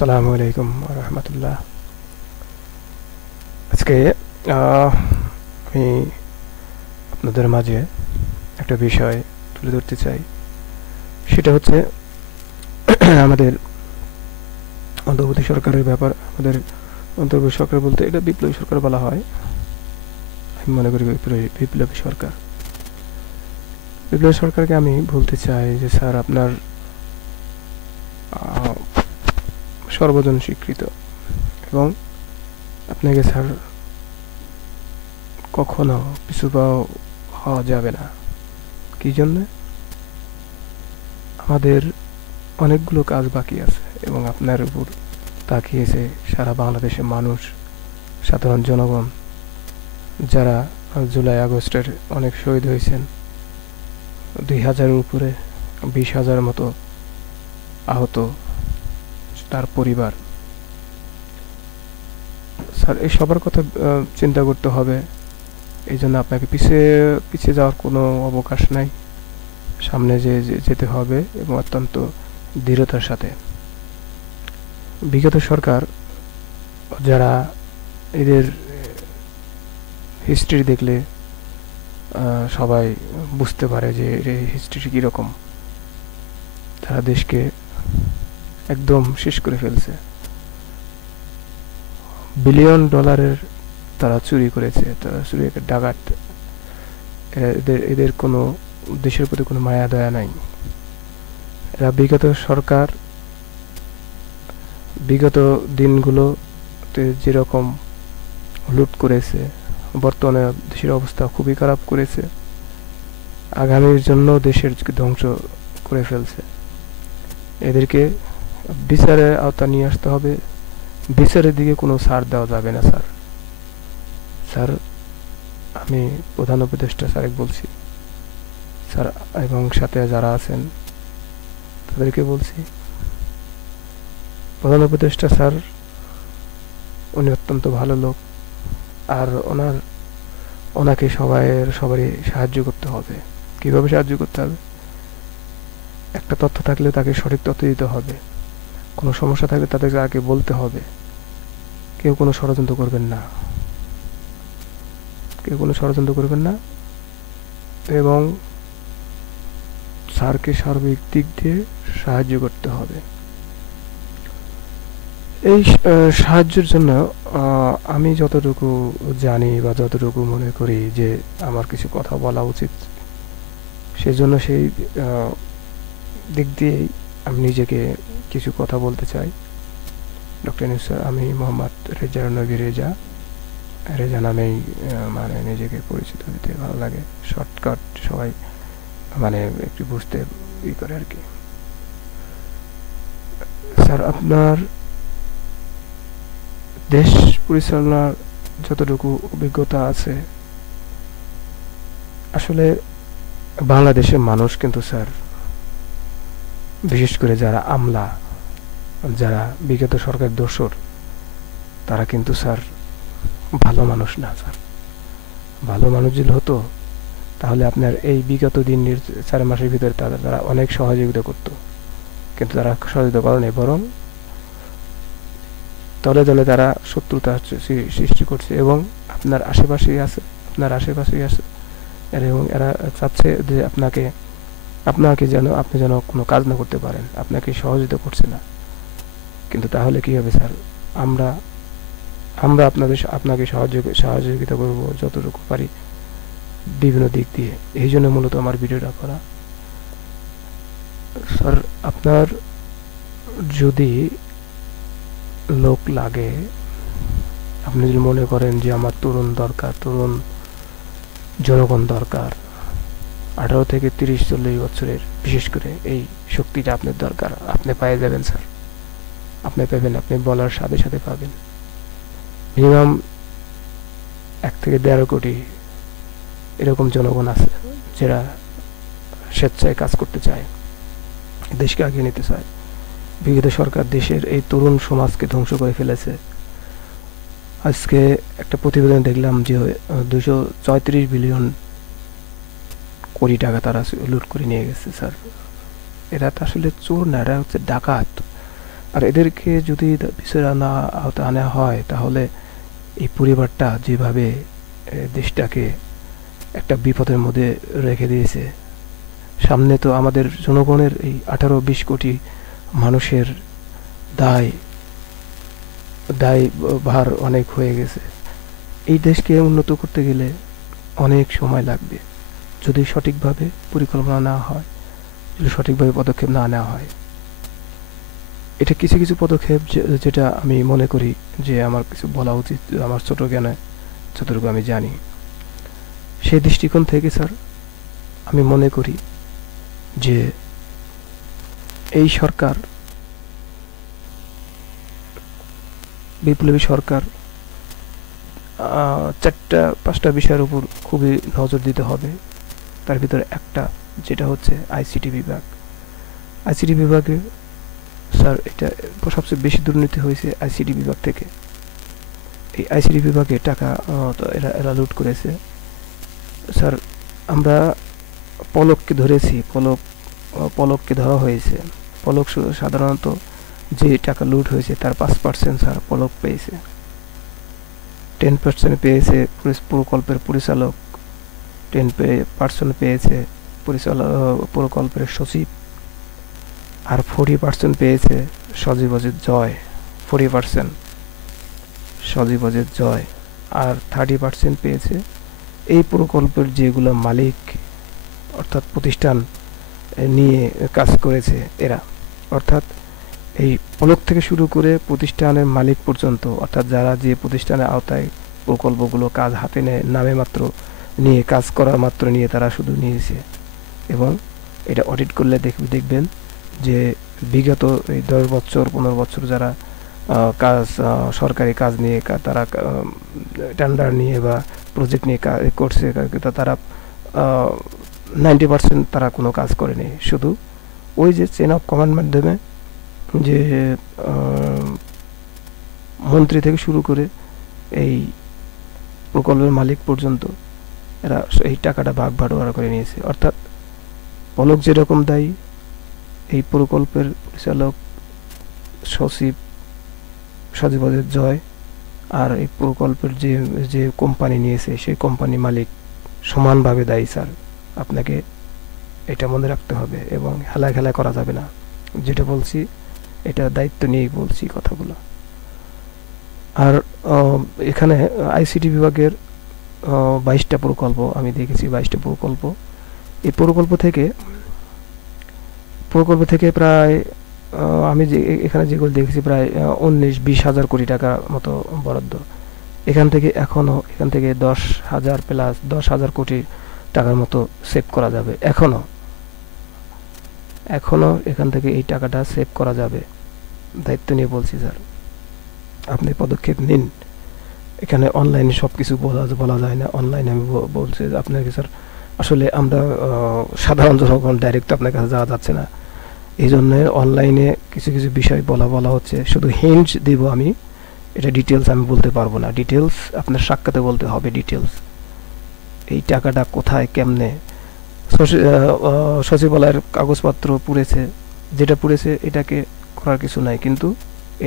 আসসালামু আলাইকুম রহমতুল্লাহ। আজকে আমি আপনাদের মাঝে একটা বিষয় তুলে ধরতে চাই। সেটা হচ্ছে আমাদের অন্তর্বর্তী সরকারের ব্যাপার। আমাদের অন্তর্বর্তী সরকার বলতে এটা বিপ্লবী সরকার বলা হয়। আমি মনে করি বিপ্লবী সরকার। বিপ্লবী সরকারকে আমি বলতে চাই যে স্যার আপনার সর্বজন স্বীকৃত এবং আপনাকে স্যার কখনো পিছু পা হওয়া যাবে না। কি জন্যে? আমাদের অনেকগুলো কাজ বাকি আছে এবং আপনার উপর তাকিয়েছে সারা বাংলাদেশের মানুষ, সাধারণ জনগণ, যারা জুলাই আগস্টের অনেক শহীদ হয়েছেন। 2000-এর উপরে 20,000 মতো আহত, তার পরিবার। স্যার এই সবার কথা চিন্তা করতে হবে। এই জন্য আপনাকে পিছিয়ে যাওয়ার কোনো অবকাশ নাই। সামনে যেতে হবে এবং অত্যন্ত দৃঢ়তার সাথে। বিগত সরকার যারা এদের হিস্ট্রি দেখলে সবাই বুঝতে পারে যে এই হিস্ট্রি কীরকম। তারা দেশকে একদম শেষ করে ফেলছে। বিলিয়ন ডলারের তারা চুরি করেছে, তারা চুরি ডাকাত। এদের কোনো দেশের প্রতি কোনো মায়া দয়া নাই। এরা বিগত সরকার বিগত দিনগুলোতে যেরকম লুট করেছে, বর্তমানে দেশের অবস্থা খুবই খারাপ করেছে। আগামীর জন্য দেশের ধ্বংস করে ফেলছে। এদেরকে বিচারের আওতা নিয়ে আসতে হবে। বিচারের দিকে কোনো ছাড় দেওয়া যাবে না স্যার। স্যার আমি প্রধান উপদেষ্টা স্যারকে বলছি স্যার, এবং সাথে যারা আছেন তাদেরকে বলছি, প্রধান উপদেষ্টা স্যার উনি অত্যন্ত ভালো লোক, আর ওনাকে সবারই সাহায্য করতে হবে। কিভাবে সাহায্য করতে হবে? একটা তথ্য থাকলে তাকে সঠিক তথ্য দিতে হবে। কোনো সমস্যা থাকলে তাদেরকে আগে বলতে হবে। কেউ কোনো ষড়যন্ত্র করবেন না, এবং স্যারকে সার্বিক দিক দিয়ে সাহায্য করতে হবে। এই সাহায্যের জন্য আমি যতটুকু জানি বা যতটুকু মনে করি যে আমার কিছু কথা বলা উচিত, সেজন্য সেই দিক দিয়েই আমি নিজেকে কিছু কথা বলতে চাই। ডক্টর ইউনূস স্যার, আমি মোহাম্মদ রেজা নবী রেজা নামেই মানে নিজেকে পরিচিত দিতে ভালো লাগে। শর্টকাট সবাই মানে একটু বুঝতে করে আর কি। স্যার আপনার দেশ পরিচালনার যতটুকু অভিজ্ঞতা আছে, আসলে বাংলাদেশের মানুষ কিন্তু স্যার, বিশেষ করে যারা আমলা, যারা বিগত সরকার দোসর, তারা কিন্তু স্যার ভালো মানুষ না স্যার। ভালো মানুষ যদি হতো তাহলে আপনার এই বিগত দিন 4 মাসের ভিতরে তারা অনেক সহযোগিতা করত, কিন্তু তারা সহযোগিতা করেনি, বরং দলে দলে তারা শত্রুতা সৃষ্টি করছে এবং আপনার আশেপাশেই আছে এবং এরা চাচ্ছে যে আপনাকে যেন আপনি যেন কোনো কাজ না করতে পারেন, আপনাকে সহযোগিতা করছে না। কিন্তু তাহলে কি হবে স্যার? আমরা আপনাকে সহযোগিতা করব যতটুকু পারি বিভিন্ন দিক দিয়ে। এই জন্য মূলত আমার ভিডিওটা করা। স্যার আপনার যদি লোক লাগে, আপনি যদি মনে করেন যে আমার তরুণ জনগণ দরকার, 18 থেকে 30-40 বছরের, বিশেষ করে এই শক্তিটা আপনার দরকার, আপনি পেয়ে যাবেন স্যার। আপনি পাবেন, আপনি বলার সাথে সাথে পাবেন। মিনিমাম 1 থেকে 1.5 কোটি এরকম জনগণ আছে যারা স্বেচ্ছায় কাজ করতে চায়, দেশকে আগিয়ে নিতে চায়। বিগত সরকার দেশের এই তরুণ সমাজকে ধ্বংস করে ফেলেছে। আজকে একটা প্রতিবেদন দেখলাম যে 234 বিলিয়ন কোটি টাকা তারা লুট করে নিয়ে গেছে স্যার। এরা তো আসলে চোর না, এরা হচ্ছে ডাকাত। আর এদেরকে যদি বিচারে না আওতায় আনা হয়, তাহলে এই পরিবারটা যেভাবে দেশটাকে একটা বিপদের মধ্যে রেখে দিয়েছে, সামনে তো আমাদের জনগণের এই 18-20 কোটি মানুষের দায় দায় ভার অনেক হয়ে গেছে। এই দেশকে উন্নত করতে গেলে অনেক সময় লাগবে, যদি সঠিকভাবে পরিকল্পনা না হয়, যদি সঠিকভাবে পদক্ষেপ না নেওয়া হয়। এটা কিছু কিছু পদক্ষেপ যেটা আমি মনে করি যে আমার কিছু বলা উচিত, আমার ছোট জ্ঞানে যতটুকু আমি জানি সেই দৃষ্টিকোণ থেকে স্যার আমি মনে করি যে এই সরকার, বিপ্লবী সরকার, 4-5টা বিষয়ের উপর খুবই নজর দিতে হবে। তার ভিতরে একটা যেটা হচ্ছে আইসিটি বিভাগ। আইসিটি বিভাগে স্যার এটা সবচেয়ে বেশি দুর্নীতি হয়েছে আইসিটি বিভাগ থেকে। এই আইসিটি বিভাগে টাকা এরা লুট করেছে স্যার। আমরা পলককে ধরেছি, পলককে ধরা হয়েছে। পলক সাধারণত যে টাকা লুট হয়েছে তার 5% স্যার পলক পেয়েছে, 10% পেয়েছে প্রকল্পের পরিচালক, 10% পেয়েছে প্রকল্পের সচিব, আর 40% পেয়েছে সজীব অজিত জয়, 40% সজীব অজিত জয়, আর 30% পেয়েছে এই প্রকল্পের যেগুলো মালিক, অর্থাৎ প্রতিষ্ঠান নিয়ে কাজ করেছে এরা। অর্থাৎ এই পলক থেকে শুরু করে প্রতিষ্ঠানের মালিক পর্যন্ত, অর্থাৎ যারা যে প্রতিষ্ঠানের আওতায় প্রকল্পগুলো কাজ হাতে নেয়, নামে মাত্র নিয়ে, কাজ করার মাত্র নিয়ে তারা শুধু নিয়েছে। এবং এটা অডিট করলে দেখবেন যে বিগত এই 10 বছর 15 বছর যারা কাজ, সরকারি কাজ নিয়ে তারা টেন্ডার নিয়ে বা প্রজেক্ট নিয়ে করছে, তারা 90% তারা কোনো কাজ করেনি। শুধু ওই যে চেন অফ কমান্ড মাধ্যমে যে মন্ত্রী থেকে শুরু করে এই প্রকল্পের মালিক পর্যন্ত এরা এই টাকাটা ভাগ বাটোয়ারা করে নিয়েছে। অর্থাৎ পলক যেরকম দায়ী, এই প্রকল্পের পরিচালক, সচিব, সজীব অজিত জয়, আর এই প্রকল্পের যে কোম্পানি নিয়েছে সেই কোম্পানি মালিক সমানভাবে দায়ী স্যার। আপনাকে এটা মনে রাখতে হবে এবং হেলা খেলা করা যাবে না। যেটা বলছি এটা দায়িত্ব নিয়েই বলছি কথাগুলো। আর এখানে আইসিটি বিভাগের 22টা প্রকল্প আমি দেখেছি, 22টা প্রকল্প। এই প্রকল্প থেকে প্রায় আমি যে এখানে যেগুলো দেখেছি প্রায় 19-20 হাজার কোটি টাকা মতো বরাদ্দ। এখান থেকে 10,000 কোটি টাকার মতো সেভ করা যাবে। এখনো এখান থেকে এই টাকাটা সেভ করা যাবে, দায়িত্ব নিয়ে বলছি স্যার। আপনি পদক্ষেপ নিন। এখানে অনলাইনে সব কিছু বলা যায় না। অনলাইনে আমি বলছি আপনাকে স্যার, আসলে আমরা সাধারণ জনগণ ডাইরেক্ট আপনার কাছে যাওয়া যাচ্ছে না, এই জন্য অনলাইনে কিছু কিছু বিষয় বলা হচ্ছে। শুধু হিন্টস দিব আমি, এটা ডিটেলস আমি বলতে পারবো না। ডিটেলস আপনার সাক্ষাতে বলতে হবে। ডিটেলস এই টাকাটা কোথায়, কেমনে, সচিবালয়ের কাগজপত্র পুড়েছে, যেটা পুড়েছে এটাকে করার কিছু নাই, কিন্তু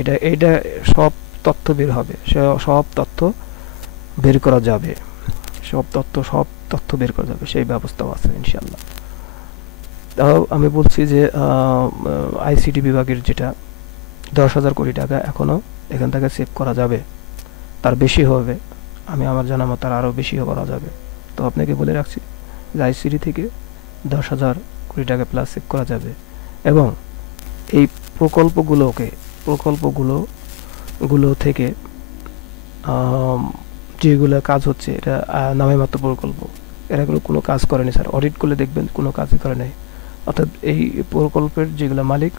এটা সব তথ্য বের হবে, সব তথ্য বের করা যাবে, সব তথ্য বের করা যাবে, সেই ব্যবস্থাও আছে ইনশাল্লাহ। তাও আমি বলছি যে আইসিটি বিভাগের যেটা 10,000 কোটি টাকা এখনো এখান থেকে সেভ করা যাবে, তার বেশি হবে। আমি আমার জানা মতো আরও বেশি করা যাবে। তো আপনাকে বলে রাখছি যে আইসিটি থেকে 10,000 কোটি টাকা প্লাস সেভ করা যাবে। এবং এই প্রকল্পগুলো থেকে যেগুলো কাজ হচ্ছে, এটা নামে মাত্র প্রকল্প, এরাগুলো কোনো কাজ করেনি স্যার। অডিট করলে দেখবেন কোনো কাজই করে নাই। অর্থাৎ এই প্রকল্পের যেগুলো মালিক,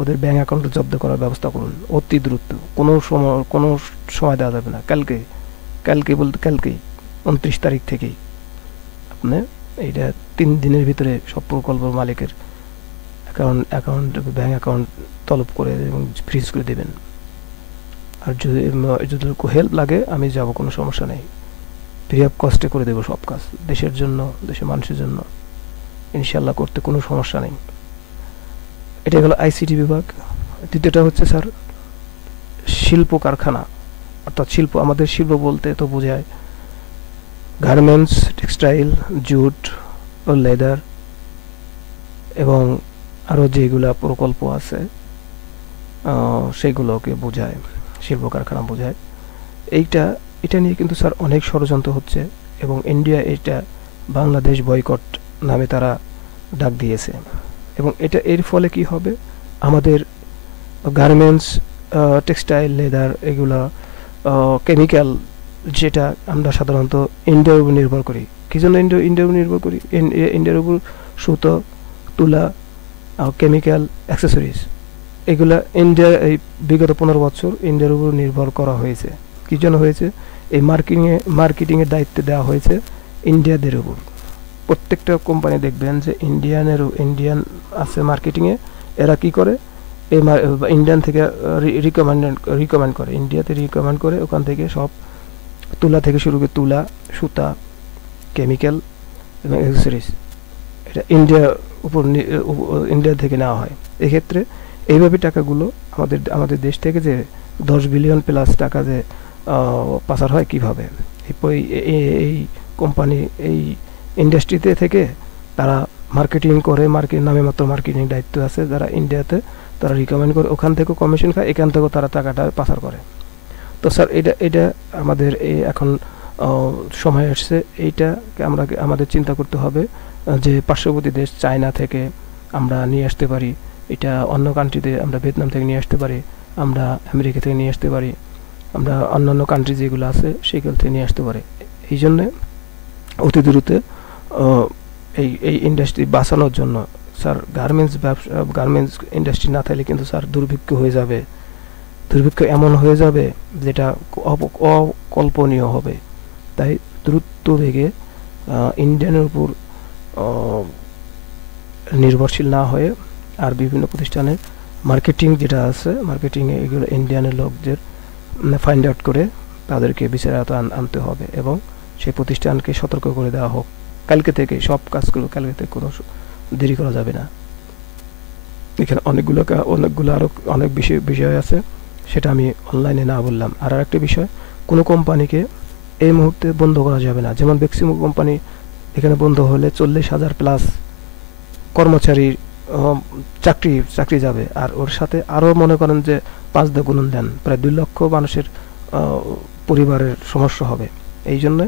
ওদের ব্যাঙ্ক অ্যাকাউন্ট জব্দ করার ব্যবস্থা করুন অতি দ্রুত। কোনো সময় দেওয়া যাবে না। কালকেই 29 তারিখ থেকেই আপনি এইটা 3 দিনের ভিতরে সব প্রকল্প মালিকের ব্যাঙ্ক অ্যাকাউন্ট তলব করে এবং ফ্রিজ করে দেবেন। আর যদি হেল্প লাগে আমি যাব, কোনো সমস্যা নেই। ফ্রি অফ কস্টে করে দেবো সব কাজ, দেশের জন্য, দেশের মানুষের জন্য ইনশাল্লাহ করতে কোনো সমস্যা নেই। এটা হলো আইসিটি বিভাগ। দ্বিতীয়টা হচ্ছে স্যার শিল্প কারখানা, অর্থাৎ শিল্প, আমাদের শিল্প বলতে তো বোঝায় গার্মেন্টস, টেক্সটাইল, জুট ও লেদার এবং আরও যেগুলা প্রকল্প আছে সেগুলোকে বোঝায়, শিল্প কারখানা বোঝায়। এটা নিয়ে কিন্তু স্যার অনেক ষড়যন্ত্র হচ্ছে এবং ইন্ডিয়া এটা বাংলাদেশ বয়কট নামে তারা ডাক দিয়েছে। এবং এর ফলে কি হবে, আমাদের গার্মেন্টস, টেক্সটাইল, লেদার, এগুলা কেমিক্যাল, যেটা আমরা সাধারণত ইন্ডিয়ার উপর নির্ভর করি। কী জন্য ইন্ডিয়ার উপর নির্ভর করি? ইন্ডিয়ার উপর সুতো, তুলা, কেমিক্যাল, অ্যাক্সেসরিজ, এগুলা ইন্ডিয়া এই বিগত 15 বছর ইন্ডিয়ার উপর নির্ভর করা হয়েছে। কী জন্য হয়েছে? এই মার্কেটিংয়ের দায়িত্ব দেওয়া হয়েছে ইন্ডিয়াদের উপর। প্রত্যেকটা কোম্পানি দেখবেন যে ইন্ডিয়ান আছে মার্কেটিংয়ে, এরা কি করে, এই ইন্ডিয়ান থেকে রিকমেন্ড করে, ইন্ডিয়াতে রিকমেন্ড করে, ওখান থেকে সব তুলা থেকে শুরু করে তুলা, সুতা, কেমিক্যাল এবং অ্যাক্সেসরিজ, এটা ইন্ডিয়া থেকে নেওয়া হয়। এক্ষেত্রে এইভাবে টাকাগুলো আমাদের দেশ থেকে যে 10 বিলিয়ন প্লাস টাকা যে পাচার হয় কিভাবে, এই কোম্পানি, এই ইন্ডাস্ট্রিতে থেকে তারা মার্কেটিং করে, নামে মাত্র মার্কেটিং দায়িত্ব আছে যারা ইন্ডিয়াতে, তারা রিকমেন্ড করে, ওখান থেকেও কমিশন খায়, এখান থেকেও তারা টাকাটা পাচার করে। তো স্যার এটা আমাদের এখন সময় আসছে, এইটাকে আমাদের চিন্তা করতে হবে যে পার্শ্ববর্তী দেশ চায়না থেকে আমরা নিয়ে আসতে পারি, এটা অন্য কান্ট্রিতে আমরা ভিয়েতনাম থেকে নিয়ে আসতে পারি, আমরা আমেরিকা থেকে নিয়ে আসতে পারি, আমরা অন্যান্য কান্ট্রি যেগুলো আছে সেগুলো থেকে নিয়ে আসতে পারি। এই জন্যে অতি দ্রুত এই ইন্ডাস্ট্রি বাঁচানোর জন্য স্যার গার্মেন্টস ইন্ডাস্ট্রি না থাকলে কিন্তু স্যার দুর্ভিক্ষ হয়ে যাবে। দুর্ভিক্ষ এমন হয়ে যাবে যেটা অকল্পনীয় হবে। তাই দ্রুত বেগে ইন্ডিয়ানের উপর নির্ভরশীল না হয়ে আর বিভিন্ন প্রতিষ্ঠানের মার্কেটিং যেটা আছে, মার্কেটিংয়ে এগুলো ইন্ডিয়ানের লোকদের ফাইন্ড আউট করে তাদেরকে বিচারে আনতে হবে এবং সেই প্রতিষ্ঠানকে সতর্ক করে দেওয়া হোক কালকে থেকে, সব কাজগুলো কালকে থেকে কোনো দেরি করা যাবে না। এখানে অনেকগুলো আরও অনেক বিষয় আছে, সেটা আমি অনলাইনে না বললাম। আর একটা বিষয়, কোনো কোম্পানিকে এই মুহূর্তে বন্ধ করা যাবে না। যেমন বেক্সিমো কোম্পানি এখানে বন্ধ হলে 40,000 প্লাস কর্মচারীর চাকরি যাবে, আর ওর সাথে আরও মনে করেন যে 5 দিয়ে গুণন দেন, প্রায় 2 লক্ষ মানুষের পরিবারের সমস্যা হবে। এই জন্য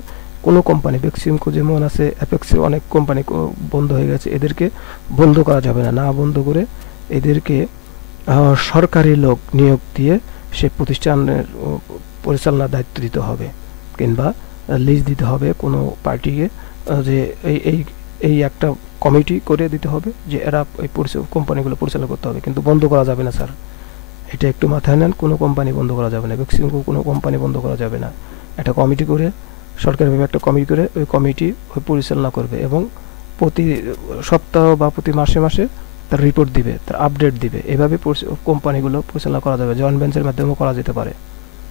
কোনো কোম্পানি, বেক্সিমকো যেমন আছে, অ্যাপেক্সে অনেক কোম্পানি বন্ধ হয়ে গেছে, এদেরকে বন্ধ করা যাবে না। বন্ধ করে এদেরকে সরকারি লোক নিয়োগ দিয়ে সে প্রতিষ্ঠানের পরিচালনার দায়িত্ব দিতে হবে, কিংবা লিজ দিতে হবে কোনো পার্টিকে, যে এই একটা কমিটি করে দিতে হবে যে এরা এই কোম্পানিগুলো পরিচালনা করতে হবে, কিন্তু বন্ধ করা যাবে না স্যার। এটা একটু মাথায় নেন, কোনো কোম্পানি বন্ধ করা যাবে না, বেক্সিমকো কোনো কোম্পানি বন্ধ করা যাবে না। একটা কমিটি করে, সরকারিভাবে একটা কমিটি করে ওই কমিটি পরিচালনা করবে এবং প্রতি সপ্তাহ বা প্রতি মাসে তার রিপোর্ট দিবে, তার আপডেট দিবে। এভাবে কোম্পানিগুলো পরিচালনা করা যাবে, জয়েন্ট ভেঞ্চারের মাধ্যমেও করা যেতে পারে।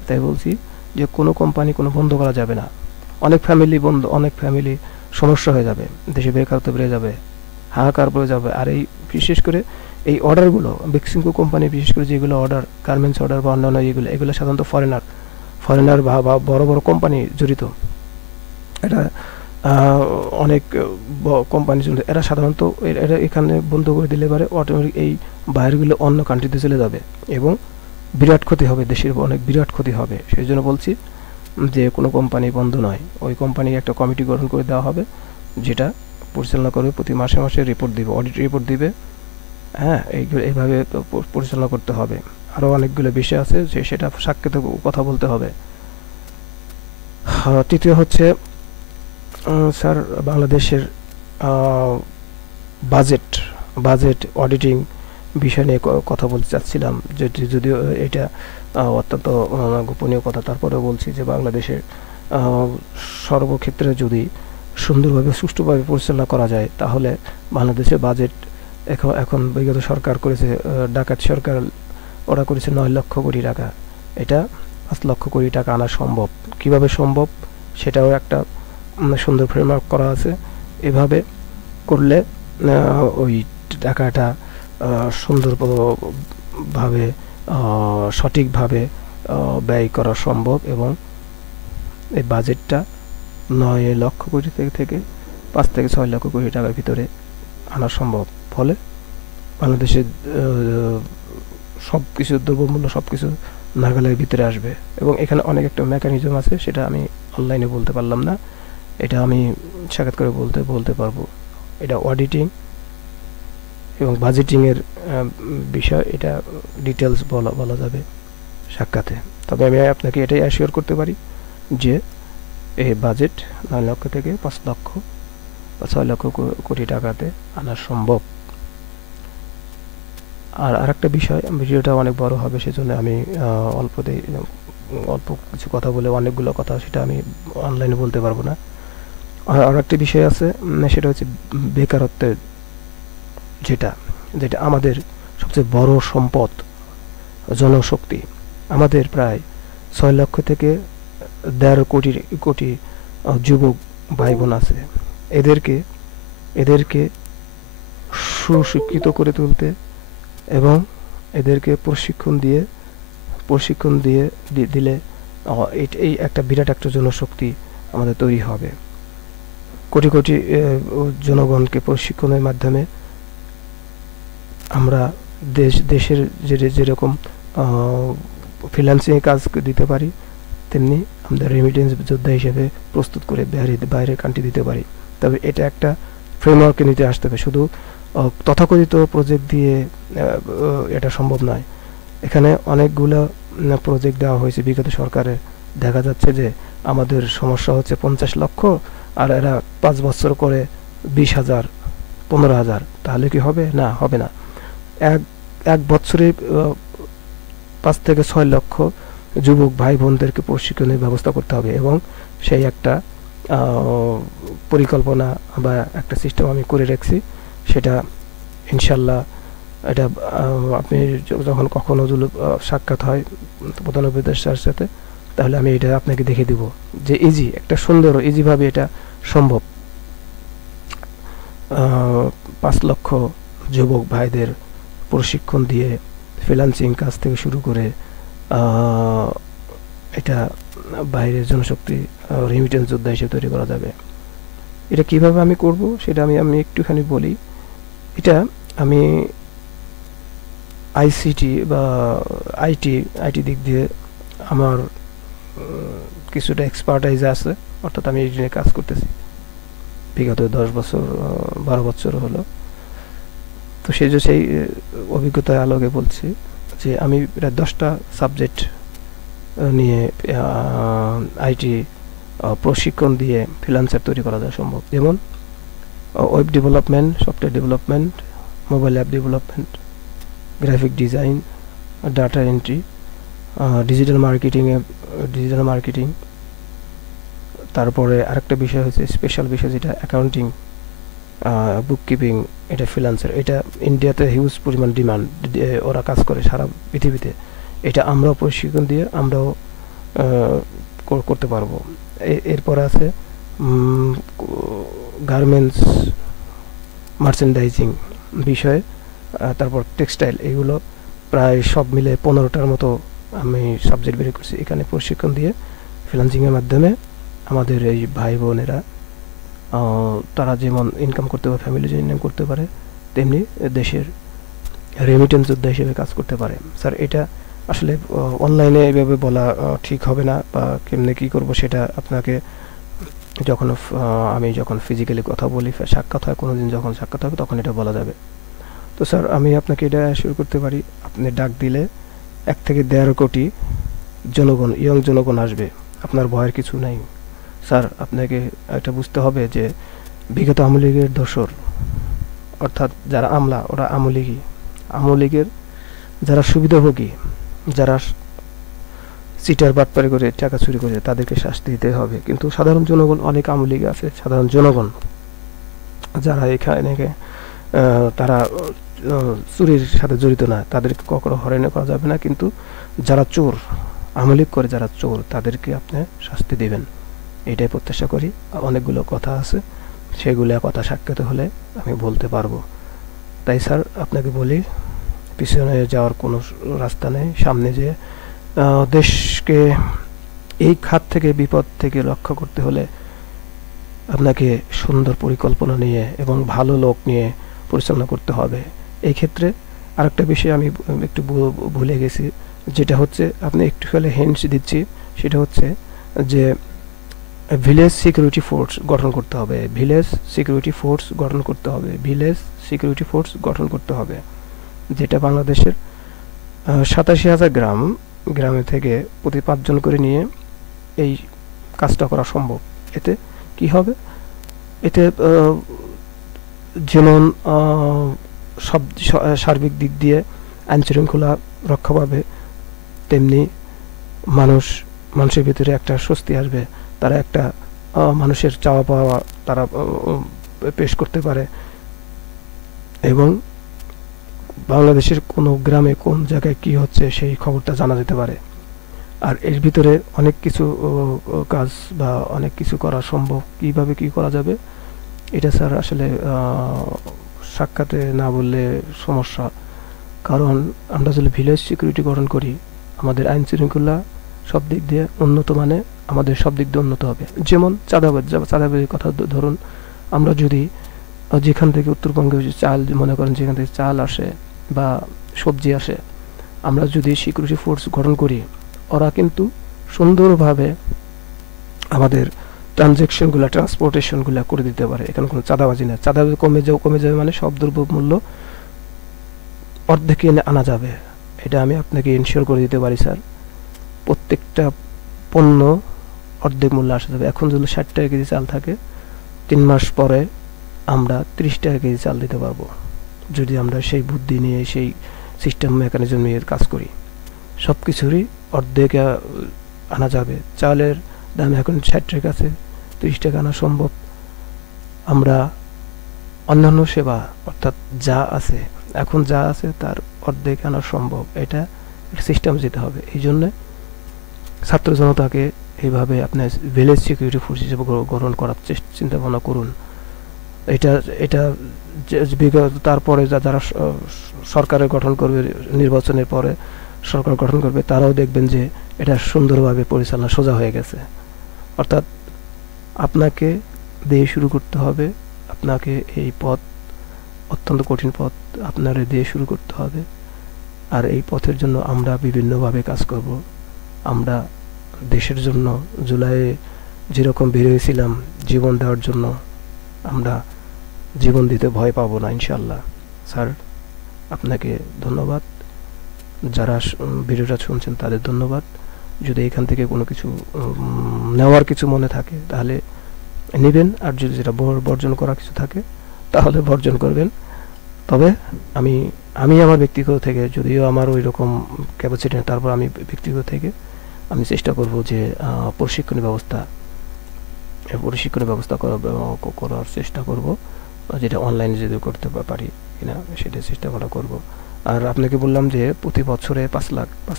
তাই বলছি যে কোনো কোম্পানি কোনো বন্ধ করা যাবে না। অনেক ফ্যামিলি সমস্যা হয়ে যাবে, দেশে বেকারত্ব বেড়ে যাবে, হাহাকার পড়ে যাবে। আর এই বিশেষ করে এই অর্ডারগুলো, বেক্সিমকো কোম্পানি বিশেষ করে যেগুলো অর্ডার, গার্মেন্টস অর্ডার বা অন্যান্য এগুলো সাধারণত ফরেনার বা বড় বড় কোম্পানি জড়িত। এটা অনেক কোম্পানি জড়িত, এরা সাধারণত এরা এখানে বন্ধ করে দিলে পারে অটোমেটিক এই বাইরগুলো অন্য কান্ট্রিতে চলে যাবে এবং বিরাট ক্ষতি হবে, দেশের অনেক বিরাট ক্ষতি হবে। সেই জন্য বলছি যে কোনো কোম্পানি বন্ধ নয়, ওই কোম্পানিকে একটা কমিটি গঠন করে দেওয়া হবে যেটা পরিচালনা করবে, প্রতি মাসে রিপোর্ট দিবে, অডিট রিপোর্ট দিবে। হ্যাঁ, এইভাবে পরিচালনা করতে হবে। আরও অনেকগুলো বিষয় আছে সেটা সাক্ষাতে কথা বলতে হবে। তৃতীয় হচ্ছে স্যার বাংলাদেশের বাজেট অডিটিং বিষয় নিয়ে কথা বলতে চাচ্ছিলাম, যদিও এটা অত্যন্ত গোপনীয় কথা, তারপরেও বলছি যে বাংলাদেশের সর্বক্ষেত্রে যদি সুন্দরভাবে সুষ্ঠুভাবে পরিচালনা করা যায় তাহলে বাংলাদেশের বাজেট এখন বিগত সরকার করেছে, ডাকাত সরকার, ওরা করেছে 9 লক্ষ কোটি টাকা, এটা 5 লক্ষ কোটি টাকা আনা সম্ভব। কিভাবে সম্ভব সেটাও একটা সুন্দর ফ্রেমওয়ার্ক করা আছে। এভাবে করলে ওই টাকাটা সুন্দর ভাবে সঠিকভাবে ব্যয় করা সম্ভব, এবং এই বাজেটটা 9 লক্ষ কোটি থেকে 5 থেকে 6 লক্ষ কোটি টাকার ভিতরে আনা সম্ভব। ফলে বাংলাদেশের সব কিছু দ্রব্যমূল্য সব কিছু নাগালের ভিতরে আসবে। এবং এখানে অনেক একটা মেকানিজম আছে, সেটা আমি অনলাইনে বলতে পারলাম না, এটা আমি সাক্ষাৎ করে বলতে পারবো। এটা অডিটিং এবং বাজেটিংয়ের বিষয়, এটা ডিটেলস বলা যাবে সাক্ষাতে। তবে আমি আপনাকে এটাই অ্যাসিওর করতে পারি যে এই বাজেট 9 লক্ষ থেকে 5 লক্ষ বা 6 লক্ষ কোটি টাকাতে আনা সম্ভব। আর আরেকটা বিষয়, ভিডিওটা অনেক বড় হবে, সেজন্য আমি অল্প কিছু কথা বলে অনেকগুলো কথা সেটা আমি অনলাইনে বলতে পারবো না। আর একটা বিষয় আছে, সেটা হচ্ছে বেকারত্বের, যেটা আমাদের সবচেয়ে বড় সম্পদ, জনশক্তি। আমাদের প্রায় 6 লক্ষ থেকে 1.5 কোটি যুবক ভাই বোন আছে। এদেরকে সুশিক্ষিত করে তুলতে এবং এদেরকে প্রশিক্ষণ দিলে এই একটা বিরাট একটা জনশক্তি আমাদের তৈরি হবে। কোটি কোটি জনগণকে প্রশিক্ষণের মাধ্যমে আমরা দেশের যেরকম ফ্রিল্যান্সিং কাজ দিতে পারি, তেমনি আমরা রেমিটেন্স যোদ্ধা হিসেবে প্রস্তুত করে বাইরের কান্ট্রি দিতে পারি। তবে এটা একটা ফ্রেমওয়ার্কে নিতে আসতে হবে, শুধু তথাকথিত প্রজেক্ট দিয়ে এটা সম্ভব নয়। এখানে অনেকগুলো প্রজেক্ট দেওয়া হয়েছে বিগত সরকারে। দেখা যাচ্ছে যে আমাদের সমস্যা হচ্ছে 50 লক্ষ, আর এরা 5 বছর করে 20,000 15,000, তাহলে কি হবে? না, হবে না। এক বছরে 5 থেকে 6 লক্ষ যুবক ভাই বোনদেরকে প্রশিক্ষণের ব্যবস্থা করতে হবে, এবং সেই একটা পরিকল্পনা বা একটা সিস্টেম আমি করে রাখছি। সেটা ইনশাল্লাহ, এটা আপনি যখন কখনো সাক্ষাৎ হয় প্রধান উপদেষ্টার সাথে, তাহলে আমি এটা আপনাকে দেখে দিব যে একটা সুন্দর ইজিভাবে এটা সম্ভব। 5 লক্ষ যুবক ভাইদের প্রশিক্ষণ দিয়ে ফ্রিল্যান্সিং কাজ থেকে শুরু করে এটা বাইরের জনশক্তি রেমিটেন্স যোদ্ধা হিসেবে তৈরি করা যাবে। এটা কিভাবে আমি করব সেটা আমি একটুখানি বলি। এটা আমি আইসিটি বা আইটি দিক দিয়ে আমার কিছুটা এক্সপার্টাইজ আছে, অর্থাৎ আমি এই নিয়ে কাজ করতেছি বিগত 10 বছর 12 বছর হলো। তো সেই অভিজ্ঞতার আলোকে বলছি যে আমি প্রায় 10টা সাবজেক্ট নিয়ে আইটি প্রশিক্ষণ দিয়ে ফ্রিল্যান্সার তৈরি করা যায় সম্ভব। যেমন web development, software development, mobile app development, graphic design, data entry, digital marketing. তারপরে আরেকটা বিষয় হচ্ছে স্পেশাল বিষয়, যেটা অ্যাকাউন্টিং, বুককিপিং। এটা ফ্রিল্যান্সার, এটা ইন্ডিয়াতে হিউজ পরিমাণ ডিমান্ড, ওরা কাজ করে সারা পৃথিবীতে। এটা আমরাও প্রশিক্ষণ দিয়ে আমরাও করতে পারবো। এরপরে আছে গার্মেন্টস, মার্চেন্ডাইজিং বিষয়, তারপর টেক্সটাইল। এগুলো প্রায় সব মিলে 15টার মতো আমি সাবজেক্ট বের করছি। এখানে প্রশিক্ষণ দিয়ে ফ্রিল্যান্সিংয়ের মাধ্যমে আমাদের এই ভাই বোনেরা তারা যেমন ইনকাম করতে পারে, ফ্যামিলি যে ইনকাম করতে পারে, তেমনি দেশের রেমিটেন্স যোদ্ধা হিসেবে কাজ করতে পারে। স্যার, এটা আসলে অনলাইনে এভাবে বলা ঠিক হবে না, বা কেমনে কী করবো সেটা আপনাকে আমি যখন ফিজিক্যালি কথা বলি, সাক্ষাৎ হয় কোনো দিন, যখন সাক্ষাৎ হবে তখন এটা বলা যাবে। তো স্যার, আমি আপনাকে এটা অ্যাসিওর করতে পারি, আপনি ডাক দিলে 1 থেকে 1.5 কোটি জনগণ, ইয়ং জনগণ আসবে, আপনার ভয়ের কিছু নাই। স্যার, আপনাকে এটা বুঝতে হবে যে বিগত আওয়ামী লীগের দোসর, অর্থাৎ যারা আমলা, ওরা আওয়ামী লীগের যারা সুবিধাভোগী, যারা চিটার বাটপারি করে টাকা চুরি করে, তাদেরকে শাস্তি দিতে হবে। কিন্তু সাধারণ জনগণ, অনেক আওয়ামী লীগ আছে সাধারণ জনগণ যারা এখানে তারা চুরির সাথে জড়িত না, তাদেরকে কখনো হয়রানি করা যাবে না। কিন্তু যারা চোর, আওয়ামী লীগ করে যারা চোর, তাদেরকে আপনি শাস্তি দেবেন, এটাই প্রত্যাশা করি। অনেকগুলো কথা আছে, সেগুলো কথা সাক্ষাৎ হলে আমি বলতে পারবো। তাই স্যার, আপনাকে বলি, পিছনে যাওয়ার কোনো রাস্তা নেই, সামনে যে দেশকে এই খাত থেকে বিপদ থেকে রক্ষা করতে হলে আপনাকে সুন্দর পরিকল্পনা নিয়ে এবং ভালো লোক নিয়ে পরিচালনা করতে হবে। এই ক্ষেত্রে আরেকটা বিষয় আমি একটু ভুলে গেছি, যেটা হচ্ছে আপনি একটু ফেলে হিন্টস দিচ্ছি, সেটা হচ্ছে যে ভিলেজ সিকিউরিটি ফোর্স গঠন করতে হবে, ভিলেজ সিকিউরিটি ফোর্স গঠন করতে হবে, ভিলেজ সিকিউরিটি ফোর্স গঠন করতে হবে, যেটা বাংলাদেশের 87,000 গ্রামে থেকে প্রতি 5 জন করে নিয়ে এই কাজটা করা সম্ভব। এতে কি হবে, এতে যেমন সব সার্বিক দিক দিয়ে আইন শৃঙ্খলা রক্ষা পাবে, তেমনি মানুষের ভিতরে একটা স্বস্তি আসবে, তারা একটা মানুষের চাওয়া পাওয়া তারা পেশ করতে পারে, এবং বাংলাদেশের কোনো গ্রামে কোন জায়গায় কি হচ্ছে সেই খবরটা জানা যেতে পারে। আর এর ভিতরে অনেক কিছু কাজ বা অনেক কিছু করা সম্ভব। কিভাবে কি করা যাবে এটা স্যার আসলে সাক্ষাতে না বললে সমস্যা, কারণ আমরা যদি ভিলেজ সিকিউরিটি গঠন করি আমাদের আইন শৃঙ্খলা সব দিক দিয়ে উন্নত, মানে আমাদের সব দিক দিয়ে উন্নত হবে। যেমন চাঁদাবাজির কথা ধরুন, আমরা যদি যেখান থেকে উত্তরবঙ্গে চাল মনে করেন যেখান থেকে চাল আসে বা সবজি আসে, আমরা যদি সিকিউরিটি ফোর্স গঠন করি, ওরা কিন্তু সুন্দরভাবে আমাদের ট্রানজ্যাকশনগুলো ট্রান্সপোর্টেশনগুলো করে দিতে পারে। এখানে কোনো চাঁদাবাজি না, চাঁদাবাজি কমে যাবে মানে সব দ্রব্য মূল্য অর্ধেকে আনা যাবে। এটা আমি আপনাকে ইনশিওর করে দিতে পারি স্যার। প্রত্যেকটা পণ্য অর্ধেক মূল্য আসা যাবে। এখন যদি 60 টাকা কেজি চাল থাকে, 3 মাস পরে আমরা 30 টাকা কেজি চাল দিতে পারবো, যদি আমরা সেই বুদ্ধি নিয়ে সেই সিস্টেম মেকানিজম নিয়ে কাজ করি। সব কিছুরই অর্ধেক আনা যাবে। চালের দাম এখন 60 টাকা আছে, 30 টাকা আনা সম্ভব। আমরা অন্যান্য সেবা অর্থাৎ এখন যা আছে তার অর্ধেক আনা সম্ভব। এটা সিস্টেম যেতে হবে। এই জন্যে ছাত্র জনতাকে এইভাবে আপনার ভিলেজ সিকিউরিটি ফোর্স হিসেবে গ্রহণ করার চিন্তা ভাবনা করুন। এটা তারপরে যারা সরকারের গঠন করবে, নির্বাচনের পরে সরকার গঠন করবে, তারাও দেখবেন যে এটা সুন্দরভাবে পরিচালনা সোজা হয়ে গেছে। অর্থাৎ আপনাকে দিয়ে শুরু করতে হবে, আপনাকে এই পথ অত্যন্ত কঠিন পথ আপনার দিয়ে শুরু করতে হবে। আর এই পথের জন্য আমরা বিভিন্নভাবে কাজ করব। আমরা দেশের জন্য জুলাইয়ে যেরকম বেরিয়েছিলাম জীবন দেওয়ার জন্য, আমরা জীবন দিতে ভয় পাবো না ইনশাল্লাহ। স্যার আপনাকে ধন্যবাদ, যারা ভিডিওটা শুনছেন তাদের ধন্যবাদ। যদি এখান থেকে কোনো কিছু নেওয়ার কিছু মনে থাকে তাহলে নেবেন, আর যদি যেটা বর্জন করার কিছু থাকে তাহলে বর্জন করবেন। তবে আমি আমার ব্যক্তিগত থেকে, যদিও আমার ওই রকম ক্যাপাসিটি নেই, তারপর আমি ব্যক্তিগত থেকে আমি চেষ্টা করব যে প্রশিক্ষণের ব্যবস্থা করার চেষ্টা করব, যেটা অনলাইনে যদি করতে পারি কিনা সেটা চেষ্টা করব। আর আপনাকে বললাম যে প্রতি বছরে 5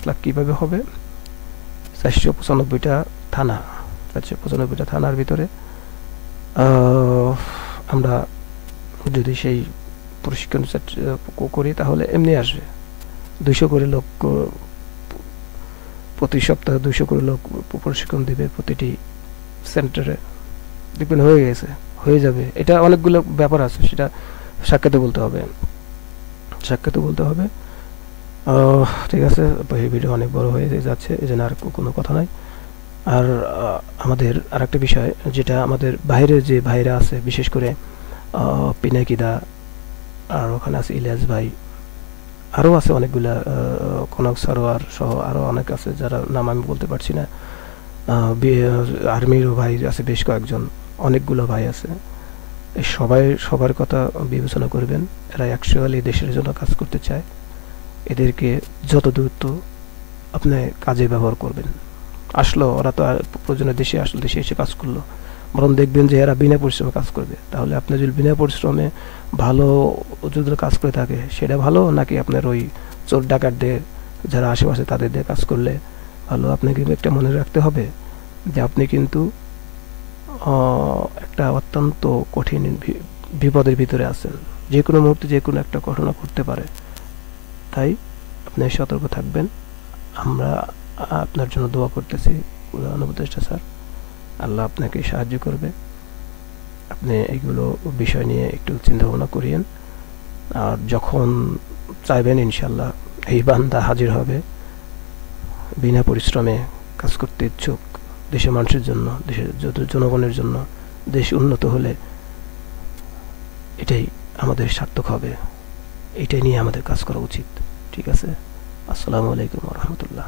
লাখ কীভাবে হবে, 495টা থানা, 495টা থানার ভিতরে আমরা যদি সেই প্রশিক্ষণ করি তাহলে এমনি আসবে 200 করে লোক, প্রতি সপ্তাহে 200 করে লোক প্রশিক্ষণ দিবে প্রতিটি সেন্টারে। দেখবেন হয়ে যাবে। এটা অনেকগুলো ব্যাপার আছে, সেটা সাক্ষাতে বলতে হবে। ঠিক আছে, এই ভিডিও অনেক বড় হয়ে যাচ্ছে, এই জন্য আর কোনো কথা নাই। আর আমাদের আরেকটা বিষয়, যেটা আমাদের বাইরে যে ভাইরা আছে, বিশেষ করে পিনাকিদা, আর ওখানে আছে ইলিয়াস ভাই, আরও আছে অনেকগুলা, কনক সারোয়ার সহ আরও অনেক আছে যারা নাম আমি বলতে পারছি না। আর্মিরও ভাই আছে বেশ কয়েকজন, অনেকগুলো ভাই আছে। সবার কথা বিবেচনা করবেন। এরা অ্যাকচুয়ালি দেশের জন্য কাজ করতে চায়। এদেরকে যত দ্রুত আপনি কাজে ব্যবহার করবেন। ওরা তো প্রয়োজনে দেশে এসে কাজ করলো, বরং দেখবেন যে এরা বিনা পরিশ্রমে কাজ করবে। তাহলে আপনি যদি বিনা পরিশ্রমে ভালো যদি কাজ করে থাকে সেটা ভালো, নাকি আপনার ওই চোর ডাকাতদের যারা আশেপাশে তাদের দিয়ে কাজ করলে ভালো? আপনাকে একটা মনে রাখতে হবে যে আপনি কিন্তু একটা অত্যন্ত কঠিন বিপদের ভিতরে আছেন। যে কোনো মুহূর্তে যে কোনো একটা ঘটনা ঘটতে পারে। তাই আপনি সতর্ক থাকবেন। আমরা আপনার জন্য দোয়া করতেছি প্রধান উপদেষ্টা স্যার। আল্লাহ আপনাকে সাহায্য করবে। আপনি এইগুলো বিষয় নিয়ে একটু চিন্তা ভাবনা করিয়েন। আর যখন চাইবেন ইনশাল্লাহ এই বান্দা হাজির হবে, বিনা পরিশ্রমে কাজ করতে ইচ্ছুক, দেশের মানুষের জন্য, দেশের যত জনগণের জন্য। দেশ উন্নত হলে এটাই আমাদের সার্থক হবে, এটাই নিয়ে আমাদের কাজ করা উচিত। ঠিক আছে, আসসালামু আলাইকুম রহমতুল্লাহ।